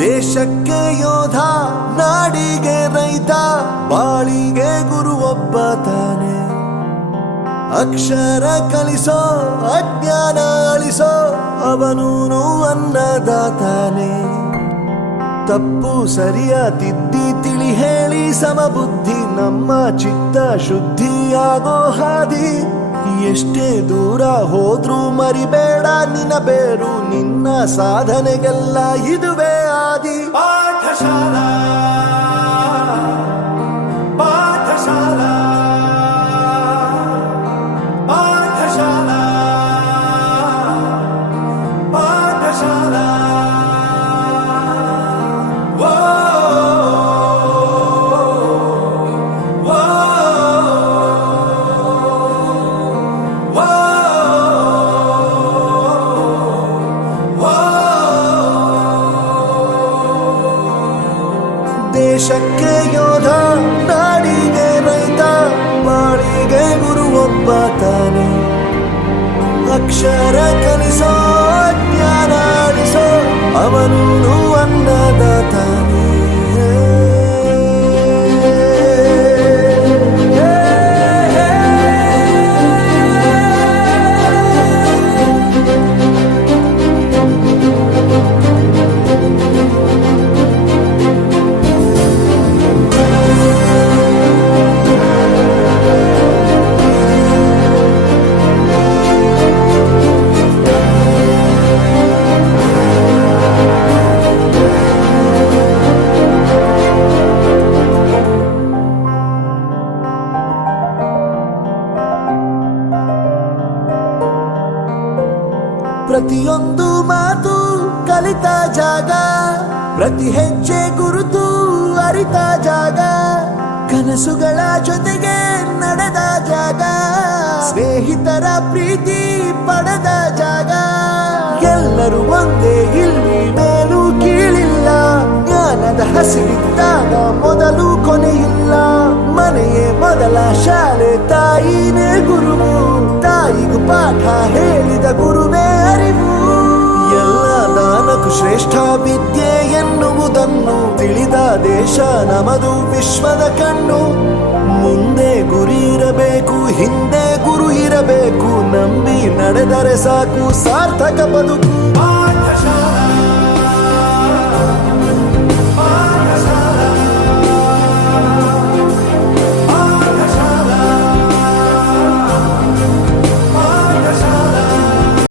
ದೇಶಕ್ಕೆ ಯೋಧ, ನಾಡಿಗೆ ರೈತ, ಬಾಳಿಗೆ ಗುರು ಒಬ್ಬ ತಾನೆ. ಅಕ್ಷರ ಕಲಿಸೋ, ಅಜ್ಞಾನ ಅಳಿಸೋ, ಅವನೂನು ಅನ್ನದಾತಾನೆ. ತಪ್ಪು ಸರಿಯ ತಿದ್ದಿ ತಿಳಿ ಹೇಳಿ ಸಮಬುದ್ಧಿ, ನಮ್ಮ ಚಿತ್ತ ಶುದ್ಧಿಯಾಗೋ ಹಾದಿ. ಎಷ್ಟೇ ದೂರ ಹೋದ್ರೂ ಮರಿಬೇಡ ನಿನ್ನ ಬೇರು, ನಿನ್ನ ಸಾಧನೆಗೆಲ್ಲ ಇದುವೇ ಆದಿ. ಪಾಠಶಾಲಾ ಪಾಠಶಾಲಾ ಪಾಠಶಾಲಾ ಪಾಠಶಾಲಾ. ದೇಶಕ್ಕೆ ಯೋಧ, ನಾಡಿಗೆ ರೈತ, ಬಾಳಿಗೆ ಗುರು ಒಬ್ಬ ತಾನೆ. ಅಕ್ಷರ ಕಲಿಸೋ, ಜ್ಞಾನ ಅಳಿಸೋ, ಅವನೂನು ಅನ್ನದಾತಾನೆ. ಪ್ರತಿಯೊಂದು ಮಾತು ಕಲಿತ ಜಾಗ, ಪ್ರತಿ ಹೆಜ್ಜೆ ಗುರುತು ಅರಿತ ಜಾಗ, ಕನಸುಗಳ ಜೊತೆಗೆ ನಡೆದ ಜಾಗ, ಸ್ನೇಹಿತರ ಪ್ರೀತಿ ಪಡೆದ ಜಾಗ. ಎಲ್ಲರೂ ಒಂದೇ, ಇಲ್ಲಿ ಮೇಲೂ ಕೀಳಿಲ್ಲ, ಜ್ಞಾನದ ಹಸಿರಿದ್ದಾಗ ಮೊದಲು ಕೊನೆಯಿಲ್ಲ. ಮನೆಯೇ ಮೊದಲ ಶಾಲೆ, ತಾಯಿನೇ ಗುರುವು, ತಾಯಿಗೂ ಪಾಠ ಹೇಳಿದ ಗುರುವೇ ಅರಿವು. ಎಲ್ಲ ದಾನಕ್ಕೂ ಶ್ರೇಷ್ಠ ವಿದ್ಯೆ ಎನ್ನುವುದನ್ನು ತಿಳಿದ ದೇಶ ನಮದು, ವಿಶ್ವದ ಕಣ್ಣು. ಮುಂದೆ ಗುರಿ ಇರಬೇಕು, ಹಿಂದೆ ಗುರು ಇರಬೇಕು, ನಂಬಿ ನಡೆದರೆ ಸಾಕು ಸಾರ್ಥಕ ಬದುಕು.